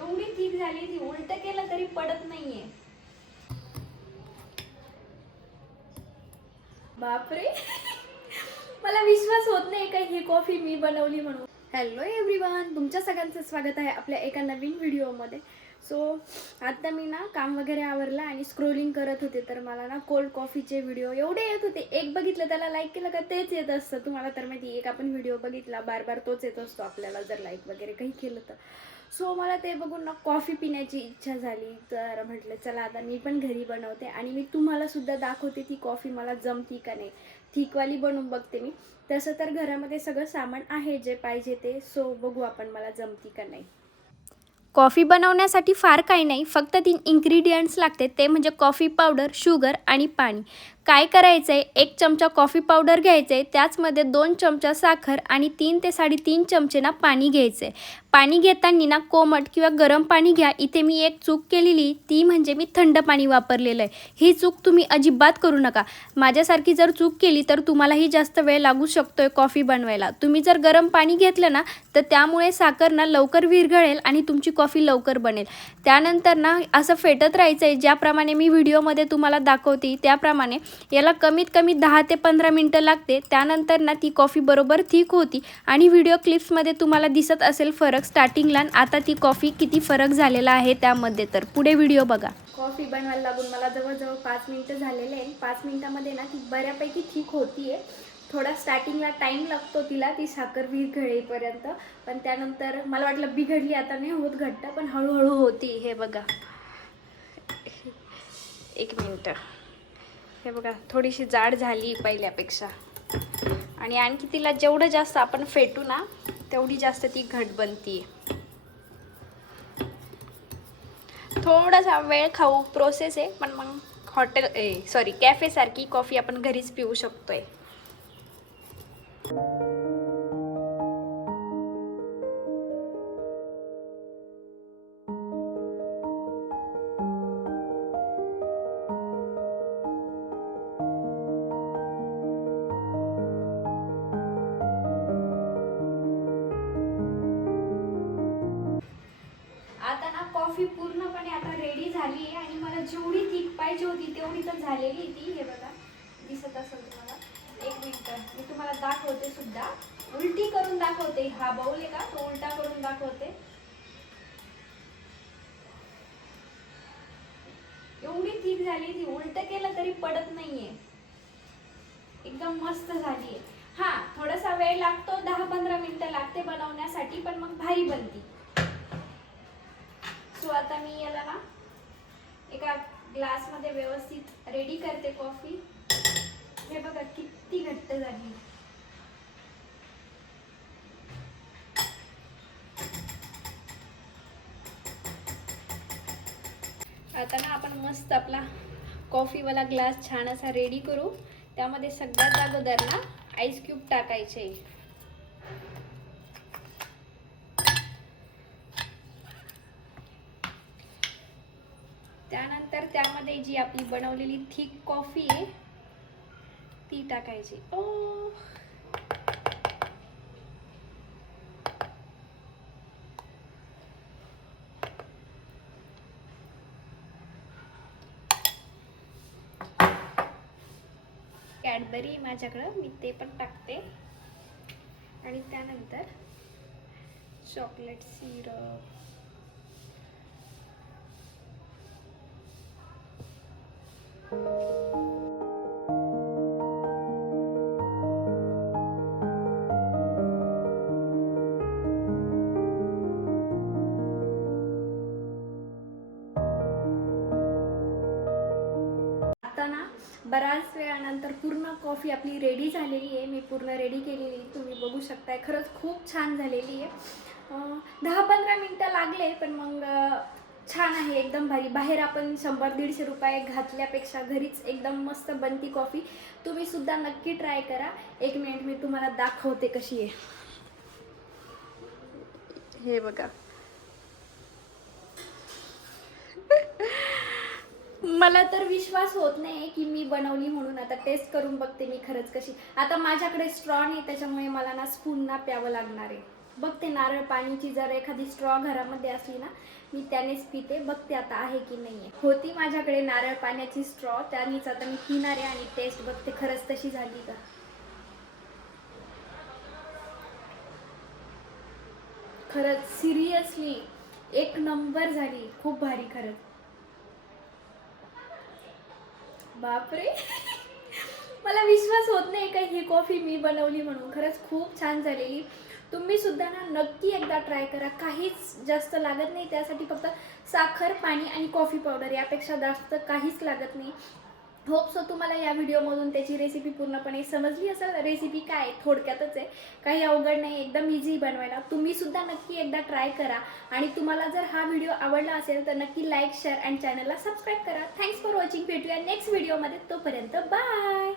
एवढी थिक झाली ती, उलट केलं तरी पडत नाहीये. बापरे मला विश्वास होत नाही का ही कॉफी मी बनवली म्हणून. हॅलो एव्हरीवन, तुमच्या सगळ्यांचं स्वागत आहे आपल्या एका नवीन व्हिडिओमध्ये. सो आता मी ना काम वगैरे आवरलं आणि स्क्रोलिंग करत होते, तर मला ना कोल्ड कॉफीचे व्हिडिओ एवढे येत होते. एक बघितलं त्याला लाईक केलं का तेच येत असतं. तुम्हाला तर माहिती, एक आपण व्हिडिओ बघितला बार बार तोच येत असतो आपल्याला जर लाईक वगैरे काही केलं तर. सो मला ते बघून ना कॉफी पिण्याची इच्छा झाली, तर म्हटलं चला आता मी पण घरी बनवते आणि मी तुम्हाला सुद्धा दाखवते ती कॉफी मला जमती का नाही. थिकवाली बनवून बघते मी. तसं तर घरामध्ये सगळं सामान आहे जे पाहिजे ते. सो बघू आपण मला जमती का नाही. कॉफी बनवण्यासाठी फार काही नाही, फक्त 3 इन्ग्रेडियंट्स लागते, ते म्हणजे कॉफी पावडर, शुगर आणि पाणी. काय करायचं आहे, 1 चमचा कॉफी पावडर घ्यायचं आहे, त्याचमध्ये 2 चमचा साखर आणि 3 ते 3.5 चमचे ना पाणी घ्यायचं आहे. पाणी घेताना ना कोमट किंवा गरम पाणी घ्या. इथे मी एक चूक केलेली, ती म्हणजे मी थंड पाणी वापरलेलं आहे. ही चूक तुम्ही अजिबात करू नका. माझ्यासारखी जर चूक केली तर तुम्हालाही जास्त वेळ लागू शकतो आहे कॉफी बनवायला. तुम्ही जर गरम पाणी घेतलं ना तर त्यामुळे साखर ना लवकर विरघळेल आणि तुमची कॉफी लवकर बनेल. त्यानंतर ना असं फेटत राहायचं आहे, ज्याप्रमाणे मी व्हिडिओमध्ये तुम्हाला दाखवते त्याप्रमाणे. याला कमीत कमी 10 ते 15 मिनटं लागते. त्यानंतर ना ती कॉफी बरोबर थिक होती आणि व्हिडिओ क्लिप्समध्ये तुम्हाला दिसत असेल फरक स्टार्टिंगला आता ती कॉफी किती फरक झालेला आहे त्यामध्ये. तर पुढे व्हिडिओ बघा. कॉफी बनवायला लागून मला जवळजवळ 5 मिनटं झालेले आहे. 5 मिनटामध्ये ना ती बऱ्यापैकी थिक होती आहे. थोडा स्टार्टिंगला टाईम लागतो तिला, ती साखर विरघळेपर्यंत. पण त्यानंतर मला वाटलं बिघडली आता नाही होत घट्ट, पण हळूहळू होती. हे बघा, 1 मिनटं. हे बघा, थोडीशी जाड झाली पहिल्यापेक्षा. आणि आणखी तिला जेवढं जास्त आपण फेटू ना तेवढी जास्त ती घट बनती. थोडासा वेळ खाऊ प्रोसेस आहे, पण मग कॅफेसारखी कॉफी आपण घरीच पिऊ शकतोय. आता ना कॉफी पूर्णपणे आता रेडी झाली आहे आणि मला जेवढी थिक पाहिजे होती तेवढी तर झालेली ती. हे बघा, दिसत असेल तुम्हाला. 1 मिनिट मी तुम्हाला दाखवते सुद्धा, उलटी करून दाखवते. हा बाउल आहे का, तो उलटा करून दाखवते. एवढी थिक झाली ती, उलट केलं तरी पडत नाहीये. एकदम मस्त झाली आहे. हा, थोडासा वेळ लागतो, 10-15 मिनिटं लागते बनवण्यासाठी, पण मग भारी बनती. सो आता मी याला ना एका ग्लासमध्ये व्यवस्थित रेडी करते कॉफी. हे बघा किती घट्ट झाली. आता ना आपण मस्त आपला कॉफीवाला ग्लास छान असा रेडी करू. त्यामध्ये सगळ्यात अगोदर ना आईस क्यूब टाकायचे. त्यानंतर त्यामध्ये जी आपली बनवलेली थिक कॉफी आहे ती टाकायची. कॅडबरी माझ्याकडं, मी ते पण टाकते. आणि त्यानंतर चॉकलेट सिरप. आता ना बऱ्याच वेळानंतर पूर्ण कॉफी आपली रेडी झालेली आहे. मी पूर्ण रेडी केलेली, तुम्ही बघू शकताय. खरंच खूप छान झालेली आहे. 10-15 मिनटं लागले, पण मग छान आहे, एकदम भारी. बाहेर आपण 100-150 रुपये घातल्यापेक्षा घरीच एकदम मस्त बनती कॉफी. तुम्ही सुद्धा नक्की ट्राय करा. 1 मिनिट मी तुम्हाला दाखवते कशी आहे. हे बघा, मला तर विश्वास होत नाही की मी बनवली म्हणून. आता टेस्ट करून बघते मी खरंच कशी. आता माझ्याकडे स्ट्रॉ नाही, त्याच्यामुळे मला ना स्पून ना प्यावं लागणार आहे. बघते नारळ पाणीची जर एखादी स्ट्रॉ घरामध्ये असली ना मी त्यानेच पिते. बघते आता आहे की नाही आहे. होती माझ्याकडे नारळ पाण्याची स्ट्रॉ, त्यानेच आता मी पिणार आहे आणि टेस्ट बघते खरंच तशी झाली का. खरंच सिरियसली एक नंबर झाली, खूप भारी खरंच. बापरे मला विश्वास होत नाही का ही कॉफी मी बनवली म्हणून. खरंच खूप छान झालेली. तुम्ही सुद्धा ना नक्की एकदा ट्राय करा. काहीच जास्त लागत नाही त्यासाठी, फक्त साखर, पाणी आणि कॉफी पावडर, यापेक्षा जास्त काहीच लागत नाही. होप सो तुम्हाला या व्हिडिओमधून त्याची रेसिपी पूर्णपणे समजली असेल. रेसिपी काय थोडक्यातच आहे, काही अवघड नाही, एकदम इझी बनवायला. तुम्ही सुद्धा नक्की एकदा ट्राय करा. आणि तुम्हाला जर हा व्हिडिओ आवडला असेल तर नक्की लाईक, शेअर अँड चॅनलला सबस्क्राईब करा. Thanks for watching. भेटूया नेक्स्ट व्हिडिओमध्ये. तोपर्यंत बाय.